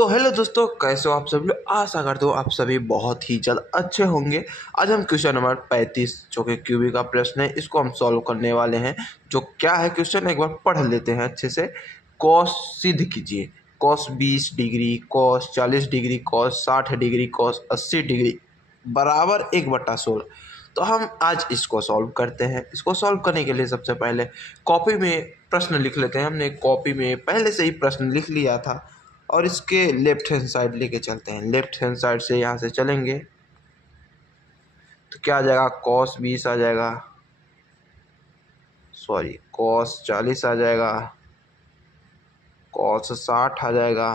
तो हेलो दोस्तों, कैसे हो आप सभी लोग। आशा करते हो आप सभी बहुत ही जल्द अच्छे होंगे। आज हम क्वेश्चन नंबर 35 जो कि क्यूबी का प्रश्न है, इसको हम सॉल्व करने वाले हैं। जो क्या है क्वेश्चन, एक बार पढ़ लेते हैं अच्छे से। कॉस सिद्ध कीजिए। Cos 20 degree, cos 40 degree, cos 60 degree, cos 80 degree बराबर 1/16। तो हम आज इसको सॉल्व करते हैं। इसको सॉल्व करने के लिए सबसे पहले कॉपी में प्रश्न लिख लेते हैं। हमने कॉपी में पहले से ही प्रश्न लिख लिया था और इसके लेफ्ट हैंड साइड लेके चलते हैं। लेफ्ट हैंड साइड से यहाँ से चलेंगे तो क्या आ जाएगा, कॉस 20 आ जाएगा, सॉरी कॉस 40 आ जाएगा, कॉस 60 आ जाएगा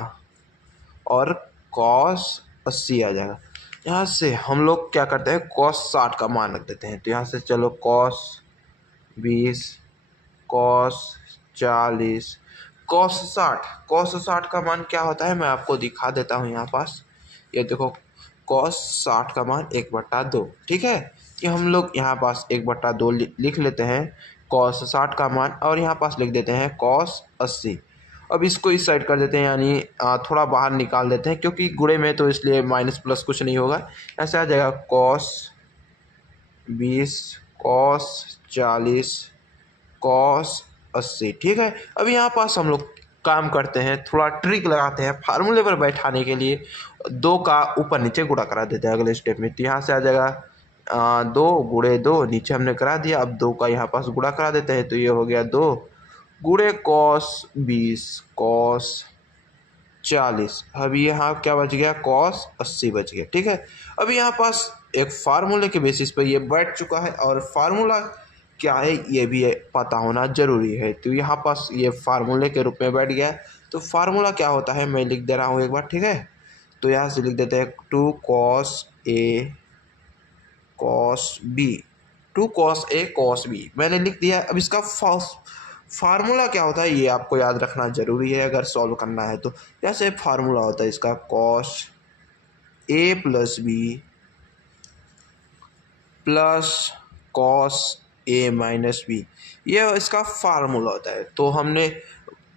और कॉस 80 आ जाएगा। यहाँ से हम लोग क्या करते हैं, कॉस 60 का मान रख देते हैं। तो यहाँ से चलो कॉस 20, कॉस 40, कॉस 60 का मान क्या होता है मैं आपको दिखा देता हूँ। यहाँ पास ये देखो, कॉस 60 का मान 1/2। ठीक है, कि हम लोग यहाँ पास 1/2 लिख लेते हैं कॉस 60 का मान, और यहाँ पास लिख देते हैं कॉस 80। अब इसको इस साइड कर देते हैं, यानी थोड़ा बाहर निकाल देते हैं क्योंकि गुणे में तो इसलिए माइनस प्लस कुछ नहीं होगा। ऐसे आ जाएगा कॉस 20, कॉस 40, कॉस 80। ठीक है, अब यहाँ पास हम लोग काम करते हैं, थोड़ा ट्रिक लगाते हैं फार्मूले पर बैठाने के लिए। 2 का ऊपर नीचे गुणा करा देते हैं अगले स्टेप में। तो यहाँ से आ जाएगा 2 गुणे 2, नीचे हमने करा दिया। अब 2 का यहाँ पास गुणा करा देते हैं, तो ये हो गया 2 गुणे कॉस 20, कॉस 40। अब यहाँ क्या बच गया, कॉस 80 बच गया। ठीक है, अब यहाँ पास एक फार्मूले के बेसिस पर ये बैठ चुका है, और फार्मूला क्या है ये भी पता होना जरूरी है। तो यहाँ पास ये फार्मूले के रूप में बैठ गया है। तो फार्मूला क्या होता है मैं लिख दे रहा हूँ एक बार। ठीक है, तो यहाँ से लिख देते हैं 2 cos A cos B, 2 cos A cos B मैंने लिख दिया है। अब इसका फार्मूला क्या होता है ये आपको याद रखना जरूरी है अगर सॉल्व करना है तो। जैसे फार्मूला होता है इसका cos A + B plus cos A - B, ये इसका फार्मूला होता है।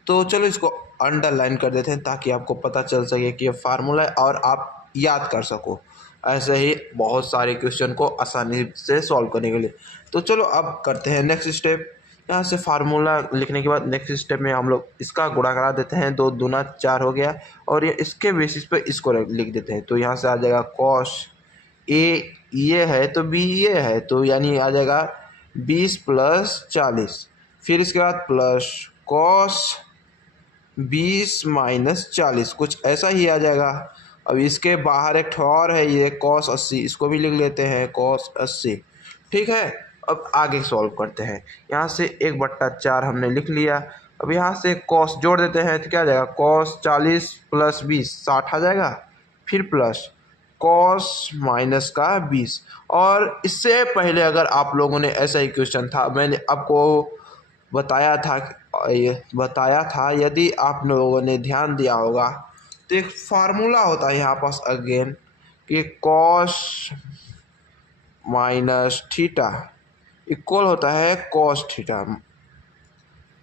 तो चलो इसको अंडरलाइन कर देते हैं ताकि आपको पता चल सके कि ये फार्मूला है और आप याद कर सको ऐसे ही बहुत सारे क्वेश्चन को आसानी से सॉल्व करने के लिए। तो चलो अब करते हैं नेक्स्ट स्टेप। यहाँ से फार्मूला लिखने के बाद नेक्स्ट स्टेप में हम लोग इसका गुणा करा देते हैं। 2 दूना 4 हो गया, और ये इसके बेसिस पे इसको लिख देते हैं। तो यहाँ से आ जाएगा कॉस ए ये है तो बी ये है, तो यानी आ जाएगा 20 + 40। फिर इसके बाद प्लस कॉस 20 - 40, कुछ ऐसा ही आ जाएगा। अब इसके बाहर एक ठो और है, ये कॉस 80, इसको भी लिख लेते हैं कॉस 80। ठीक है, अब आगे सॉल्व करते हैं। यहाँ से 1/4 हमने लिख लिया। अब यहाँ से कॉस जोड़ देते हैं तो क्या आ जाएगा, कॉस 40 + 20 60 आ जाएगा। फिर प्लस कॉस माइनस का 20। और इससे पहले अगर आप लोगों ने ऐसा ही क्वेश्चन था, मैंने आपको बताया था यदि आप लोगों ने ध्यान दिया होगा, तो एक फार्मूला होता है यहाँ पास अगेन कि कॉस माइनस थीटा इक्वल होता है कॉस थीटा।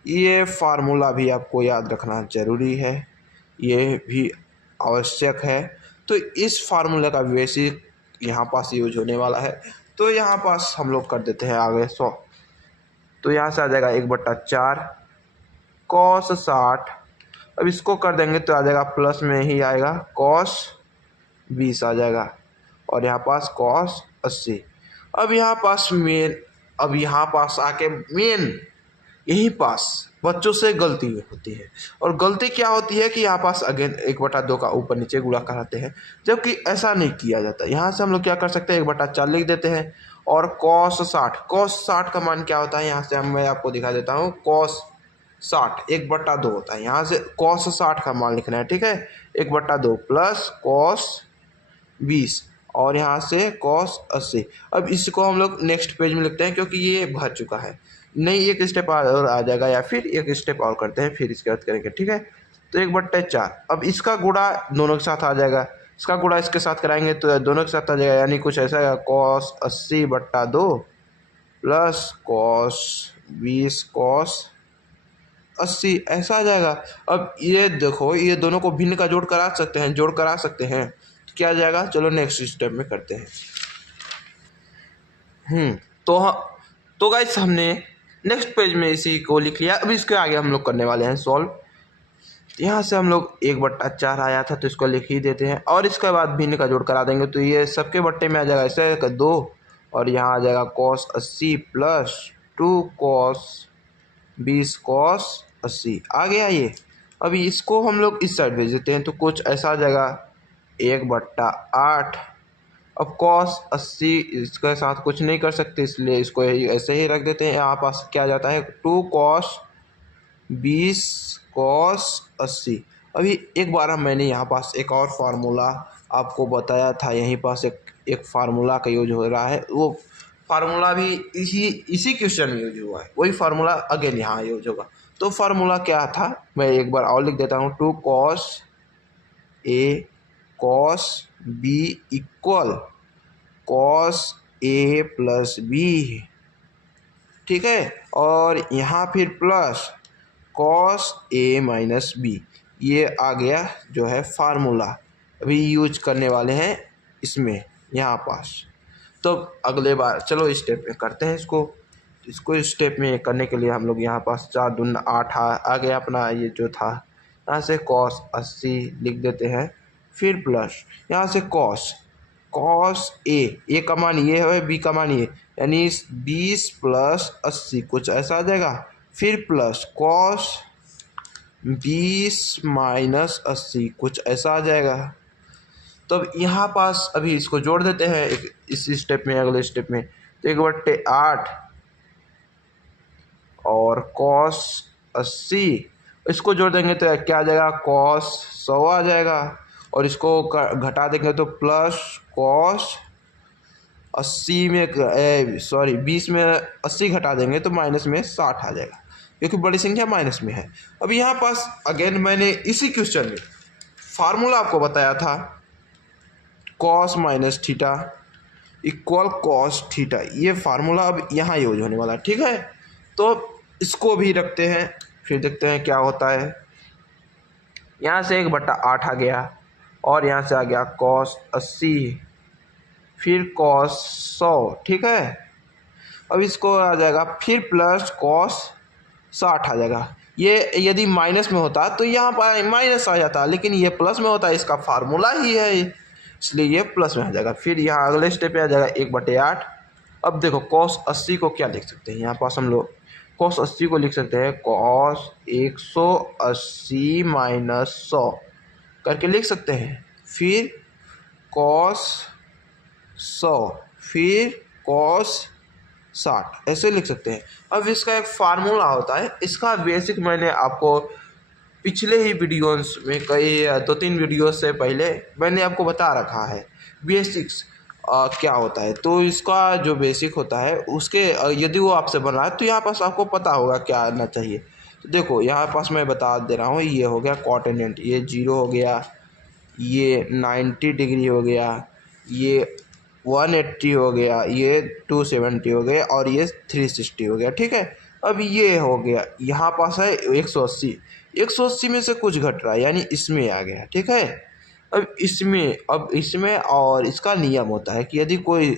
ये फार्मूला भी आपको याद रखना जरूरी है, ये भी आवश्यक है। तो इस फार्मूले का बेसिक यहाँ पास यूज होने वाला है। तो यहाँ पास हम लोग कर देते हैं आगे 100। तो यहाँ से आ जाएगा 1/4 कॉस 60। अब इसको कर देंगे तो आ जाएगा प्लस में ही आएगा, कॉस 20 आ जाएगा, और यहाँ पास कॉस 80। अब यहाँ पास आके मेन यही पास बच्चों से गलती होती है। और गलती क्या होती है कि यहाँ पास अगेन 1/2 का ऊपर नीचे गुणा कराते हैं, जबकि ऐसा नहीं किया जाता। यहाँ से हम लोग क्या कर सकते हैं, 1/4 लिख देते हैं। और cos 60 का मान क्या होता है, यहाँ से मैं आपको दिखा देता हूँ। cos 60 1/2 होता है। यहाँ से cos 60 का मान लिखना है। ठीक है, 1/2 प्लस cos 20 और यहाँ से cos 80। अब इसको हम लोग नेक्स्ट पेज में लिखते हैं क्योंकि ये भर चुका है। नहीं, एक स्टेप और आ जाएगा या फिर एक स्टेप और करते हैं फिर इसके बाद करेंगे। ठीक है, तो 1/4। अब इसका गुणा दोनों के साथ आ जाएगा, इसका गुणा इसके साथ कराएंगे तो दोनों के साथ आ जाएगा, यानी कुछ ऐसा है cos 80/2 प्लस cos 20 cos 80 ऐसा आ जाएगा। अब ये देखो, ये दोनों को भिन्न का जोड़ करा सकते हैं, जोड़ करा सकते हैं, तो क्या आ जाएगा, चलो नेक्स्ट स्टेप में करते हैं। हम्म तो तो गाइस हमने नेक्स्ट पेज में इसी को लिख लिया। अब इसके आगे हम लोग करने वाले हैं सॉल्व। यहाँ से हम लोग 1/4 आया था तो इसको लिख ही देते हैं, और इसके बाद भिन्न का जोड़ करा देंगे तो ये सबके बट्टे में आ जाएगा ऐसे 2, और यहाँ आ जाएगा cos 80 प्लस 2 cos 20 cos 80 आ गया ये। अभी इसको हम लोग इस साइड भेज देते हैं तो कुछ ऐसा आ जाएगा 1/8। अब cos 80 इसके साथ कुछ नहीं कर सकते, इसलिए इसको ऐसे ही रख देते हैं। यहाँ पास क्या जाता है 2 cos 20 cos 80। अभी एक बार मैंने यहाँ पास एक और फार्मूला आपको बताया था, यहीं पास एक फार्मूला का यूज हो रहा है, वो फार्मूला भी इसी क्वेश्चन में यूज हुआ है, वही फार्मूला अगेन यहाँ यूज होगा। तो फार्मूला क्या था, मैं एक बार और लिख देता हूँ। 2 cos A cos B equal cos A plus B, ठीक है। और यहाँ फिर plus cos A minus B, ये आ गया जो है फार्मूला। अभी यूज करने वाले हैं इसमें यहाँ पास। तो अगले बार चलो स्टेप में करते हैं इसको स्टेप में करने के लिए हम लोग यहाँ पास 4 दूनी 8 आ गया अपना ये जो था। यहाँ से cos 80 लिख देते हैं, फिर प्लस यहाँ से cos A का मान ये है, B का मान ये, यानी 20 प्लस 80 कुछ ऐसा आ जाएगा, फिर प्लस cos 20 माइनस 80 कुछ ऐसा आ जाएगा। तो अब यहाँ पास अभी इसको जोड़ देते हैं इस स्टेप में, अगले स्टेप में। तो 1/8 और cos 80 इसको जोड़ देंगे तो क्या आ जाएगा, cos 100 आ जाएगा, और इसको घटा देंगे तो प्लस cos 80 में 20 में 80 घटा देंगे तो माइनस में 60 आ जाएगा, क्योंकि बड़ी संख्या माइनस में है। अब यहाँ पास अगेन मैंने इसी क्वेश्चन में फार्मूला आपको बताया था, cos minus theta equal cos theta, ये फार्मूला अब यहाँ यूज होने वाला है, ठीक है। तो इसको भी रखते हैं, फिर देखते हैं क्या होता है। यहाँ से 1/8 आ गया, और यहाँ से आ गया cos 80 फिर cos 100, ठीक है। अब इसको आ जाएगा फिर प्लस cos 60 आ जाएगा। ये यदि माइनस में होता तो यहाँ पर माइनस आ जाता, लेकिन ये प्लस में होता है, इसका फार्मूला ही है इसलिए ये प्लस में आ जाएगा। फिर यहाँ अगले स्टेप पे आ जाएगा 1/8। अब देखो cos 80 को क्या लिख सकते हैं, यहाँ पास हम लोग cos 80 को लिख सकते हैं cos 180 माइनस 100 करके लिख सकते हैं, फिर cos 100 फिर cos 60 ऐसे लिख सकते हैं। अब इसका एक फार्मूला होता है, इसका बेसिक मैंने आपको पिछले ही वीडियोस में कई 2-3 वीडियोस से पहले मैंने आपको बता रखा है बेसिक्स क्या होता है। तो इसका जो बेसिक होता है उसके यदि वो आपसे बना है तो यहाँ पास आपको पता होगा क्या आना चाहिए। तो देखो यहाँ पास मैं बता दे रहा हूँ, ये हो गया कॉटेनेंट, ये 0 हो गया, ये 90 डिग्री हो गया, ये 180 हो गया, ये 270 हो गया, और ये 360 हो गया, ठीक है। अब ये हो गया यहाँ पास है 180 में से कुछ घट रहा है, यानी इसमें आ गया, ठीक है। अब इसमें और इसका नियम होता है कि यदि कोई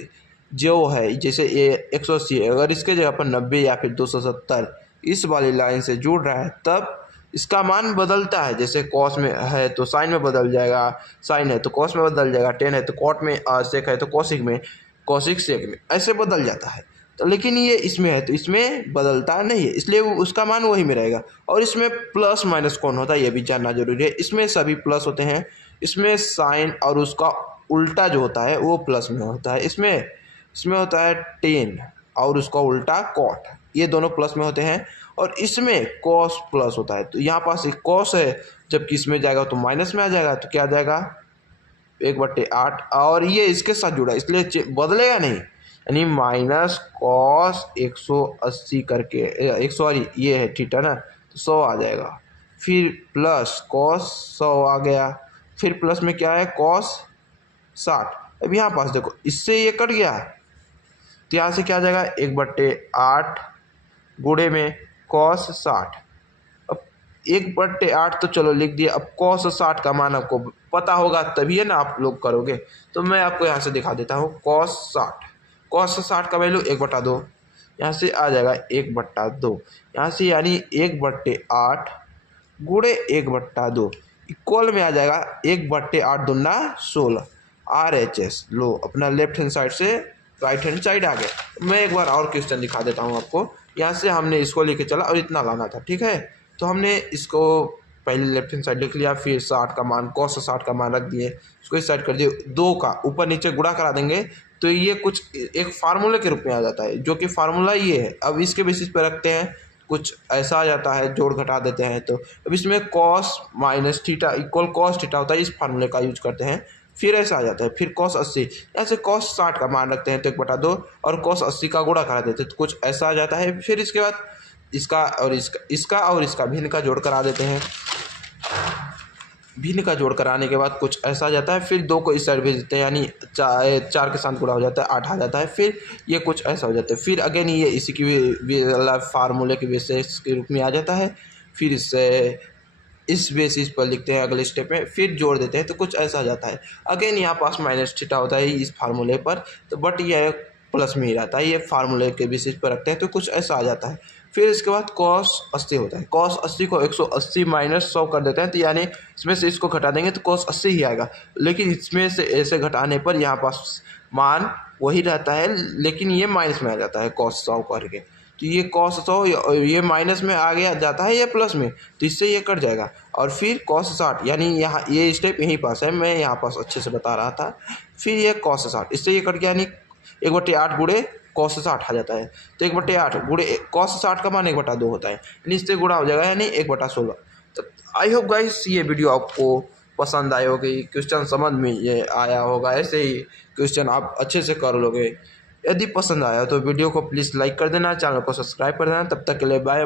जो है जैसे ये 180 अगर इसके जगह पर 90 या फिर 270 इस वाली लाइन से जुड़ रहा है तब इसका मान बदलता है। जैसे कॉस में है तो साइन में बदल जाएगा, साइन है तो कॉस में बदल जाएगा, टेन है तो कॉट में, सेक है तो कॉसिक में, कॉसिक सेक में, ऐसे बदल जाता है। तो लेकिन ये इसमें है तो इसमें बदलता नहीं है, इसलिए उसका मान वही में रहेगा। और इसमें प्लस माइनस कौन होता है ये भी जानना जरूरी है। इसमें सभी प्लस होते हैं, इसमें साइन और उसका उल्टा जो होता है वो प्लस में होता है। इसमें होता है टेन और उसका उल्टा कॉट, ये दोनों प्लस में होते हैं। और इसमें कॉस प्लस होता है, तो यहाँ पास एक कॉस है, जबकि इसमें जाएगा तो माइनस में आ जाएगा, तो क्या आ जाएगा 1/8, और ये इसके साथ जुड़ा है इसलिए बदलेगा नहीं, यानी माइनस कॉस 180 करके ये है थीटा ना, तो 100 आ जाएगा। फिर प्लस कॉस 100 आ गया, फिर प्लस में क्या है कॉस 60। अब यहाँ पास देखो इससे ये कट गया, तो यहाँ से क्या आ जाएगा 1/8 गुणे में कॉस 60। अब 1/8 तो चलो लिख दिए। अब cos 60 का मान आपको पता होगा तभी है ना आप लोग करोगे। तो मैं आपको यहाँ से दिखा देता हूँ cos 60 का वैल्यू 1/2, यहाँ से आ जाएगा 1/2, यहाँ से यानी 1/8 गुणे 1/2 इक्वल में आ जाएगा 1/8 दूना 16 RHS। लो अपना लेफ्ट हैंड साइड से राइट हैंड साइड आ गया। मैं एक बार और क्वेश्चन दिखा देता हूँ आपको। यहाँ से हमने इसको लेके चला और इतना लाना था, ठीक है। तो हमने इसको पहले लेफ्ट हैंड साइड लिख लिया, फिर 60 का मान cos 60 का मान रख दिए, इसको इस साइड कर दिए, 2 का ऊपर नीचे गुणा करा देंगे तो ये कुछ एक फार्मूले के रूप में आ जाता है, जो कि फार्मूला ये है। अब इसके बेसिस पे रखते हैं, कुछ ऐसा आ जाता है, जोड़ घटा देते हैं। तो अब इसमें cos minus theta equal cos theta होता है, इस फार्मूले का यूज करते हैं। फिर ऐसा आ जाता है, फिर cos 80, ऐसे cos 60 का मान रखते हैं तो 1/2 और cos 80 का गुणा करा देते हैं तो कुछ ऐसा आ जाता है। फिर इसके बाद इसका और इसका भिन्न का जोड़ करा देते हैं, भिन्न का जोड़ कराने के बाद कुछ ऐसा आ जाता है। फिर 2 को इस साइड भेज देते हैं, यानी 4 के साथ गुणा हो जाता है, 8 आ जाता है। फिर ये कुछ ऐसा हो जाता है। फिर अगेन ये इसी की फार्मूले के बेसिस के रूप में आ जाता है। फिर इससे इस बेसिस पर लिखते हैं अगले स्टेप में, फिर जोड़ देते हैं तो कुछ ऐसा आ जाता है। अगेन यहाँ पास माइनस थीटा होता है इस फार्मूले पर, तो बट ये प्लस में ही रहता है, ये फार्मूले के बेसिस पर रखते हैं तो कुछ ऐसा आ जाता है। फिर इसके बाद cos 80 होता है, cos 80 को 180 माइनस 100 कर देते हैं, तो यानी इसमें से इसको घटा देंगे तो cos 80 ही आएगा। लेकिन इसमें से ऐसे घटाने पर यहाँ पास मान वही रहता है, लेकिन ये माइनस में आ जाता है cos 100 करके। तो ये cos 100 ये माइनस में आ गया जाता है, ये प्लस में, तो इससे ये कट जाएगा। और फिर cos 60, यानी यहाँ ये स्टेप यहीं पास है, मैं यहाँ पास अच्छे से बता रहा था। फिर ये cos 60, इससे ये कट गया, यानी 1/8 गुणे cos 60 आ जाता है। तो 1/8 गुणे cos 60 का मान 1/2 होता है, यानी इससे गुणा हो जाएगा, यानी 1/16। तो आई होप गाइस ये वीडियो आपको पसंद आई होगी, क्वेश्चन समझ में ये आया होगा। ऐसे ही क्वेश्चन आप अच्छे से कर लोगे। यदि पसंद आया तो वीडियो को प्लीज़ लाइक कर देना, चैनल को सब्सक्राइब कर देना। तब तक के लिए बाय बाय।